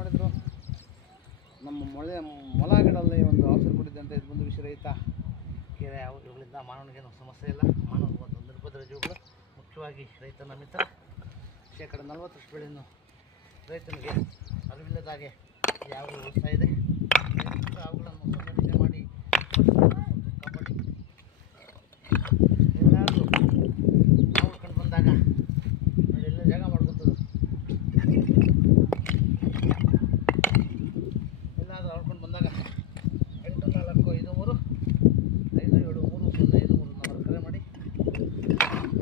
ಮಾಡಿದರು. ನಮ್ಮ ಮೊಲ ಗಿಡಲ್ಲಿ ಒಂದು ಔಷಧ ಕೊಟ್ಟಿದ್ದೆ ಅಂತ ಇದು ಬಂದು ವಿಷರಹಿತ ಕೆರೆ. ಇವುಗಳಿಂದ ಮಾನವನಿಗೇನು ಸಮಸ್ಯೆ ಇಲ್ಲ. ಮಾನವನಿಗೆ ಒಂದು ನಿರ್ಬಂಧ ಜೀವಿಗಳು, ಮುಖ್ಯವಾಗಿ ರೈತನ ಮಿತ್ರ. 40% ಬೆಳೆಯನ್ನು ರೈತನಿಗೆ ಅರಿವಿಲ್ಲದಾಗೆ ಯಾವಾಗಲೂ ಉಳಿಸ್ತಾ ಇದೆ. ಅವುಗಳನ್ನು ಸಂರಕ್ಷಣೆ ಮಾಡಿ ಕಾಪಾಡಿ. ಎಲ್ಲಾದರೂ ನಾವು ಉಳ್ಕೊಂಡು ಬಂದಾಗ ನೋಡಿ ಎಲ್ಲ ಜಾಗ ಮಾಡ್ಕೊತದ್ದು. ಎಲ್ಲಾದರೂ ಆಡ್ಕೊಂಡು ಬಂದಾಗ 8453 573 ನಂಬರ್ ಕರೆ ಮಾಡಿ,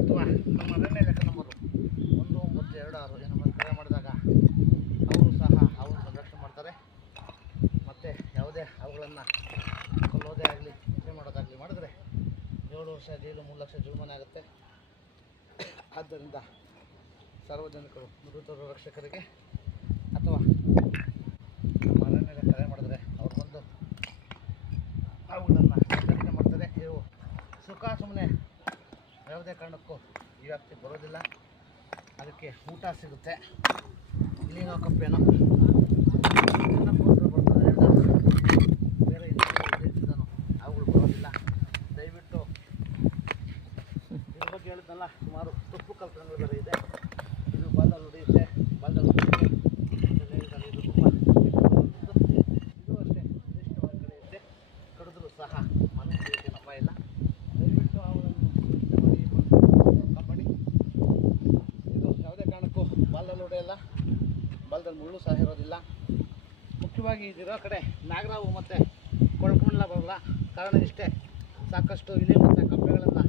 ಅಥವಾ ನಮ್ಮ ಅರಣ್ಯ ಲೆಕ್ಕ ನಂಬರು 1926 ಈ ನಂಬರ್ ಕರೆ ಮಾಡಿದಾಗ ಅವರು ಸಹ ಅವನ್ನು ಸಂರಕ್ಷಣೆ ಮಾಡ್ತಾರೆ. ಮತ್ತು ಯಾವುದೇ ಅವುಗಳನ್ನು ಕೊಲ್ಲೋದೇ ಆಗಲಿ ಹಿಂಸೆ ಮಾಡೋದಾಗಲಿ ಮಾಡಿದ್ರೆ 7 ವರ್ಷ ಜೈಲು, 3 ಲಕ್ಷ ಜರಿಮಾನೆ ಆಗುತ್ತೆ. ಆದ್ದರಿಂದ ಸಾರ್ವಜನಿಕರು ನುರಿತ ರಕ್ಷಕರಿಗೆ ಅಥವಾ ನಮ್ಮ ಅರಣ್ಯ ಕರೆ ಮಾಡಿದ್ರೆ ಅವ್ರು ಬಂದು ಅವುಗಳನ್ನು ಸಂರಕ್ಷಣೆ ಮಾಡ್ತಾರೆ. ಇವು ಸುಖ ಸುಮ್ಮನೆ ಯಾವುದೇ ಕಾರಣಕ್ಕೂ ಈ ವ್ಯಾಪ್ತಿಗೆ ಬರೋದಿಲ್ಲ. ಅದಕ್ಕೆ ಊಟ ಸಿಗುತ್ತೆ, ಇಲ್ಲಿನೋ ಕಪ್ಪೇನೋ ಬರ್ತದೆ, ಬೇರೆ ಇನ್ನೂ ಅವುಗಳು ಬರೋದಿಲ್ಲ. ದಯವಿಟ್ಟು ಇದ್ರ ಬಗ್ಗೆ ಹೇಳಿದ್ನಲ್ಲ, ಸುಮಾರು ತಪ್ಪು ಕಲ್ಪನೆಗಳು ಬೇರೆ ಇದೆ. ಇದು ಬಾಲ್ದಲ್ಲಿ ಹೊಡೆಯುತ್ತೆ, ಬಾಲ್ದಲ್ಲಿ ಹೊಡೆಯುತ್ತೆ, ಇದು ತುಂಬ ಇದು ಅಷ್ಟೇ ಶ್ರೇಷ್ಠವಾಗಿ ಕಳೆಯುತ್ತೆ. ಕಡಿದ್ರೂ ಸಹ ಮನುಷ್ಯರಿಗೆ ಅಪಾಯ ಇಲ್ಲ. ದಯವಿಟ್ಟು ಅವುಗಳನ್ನು ಕಾಪಾಡಿ. ಇದು ಯಾವುದೇ ಕಾರಣಕ್ಕೂ ಬಾಲ್ದಲ್ಲಿ ಹೊಡೆಯಲ್ಲ, ಬಾಲ್ದಲ್ಲಿ ಮುಳ್ಳು ಸಹ ಇರೋದಿಲ್ಲ. ಮುಖ್ಯವಾಗಿ ಇದಿರೋ ಕಡೆ ನಾಗರಾವು ಮತ್ತು ಕೊಳ್ಕೊಂಡ್ಲ ಬರಲ್ಲ. ಕಾರಣ ಇಷ್ಟೇ, ಸಾಕಷ್ಟು ಇಲಿ ಮತ್ತು ಕಪ್ಪೆಗಳನ್ನು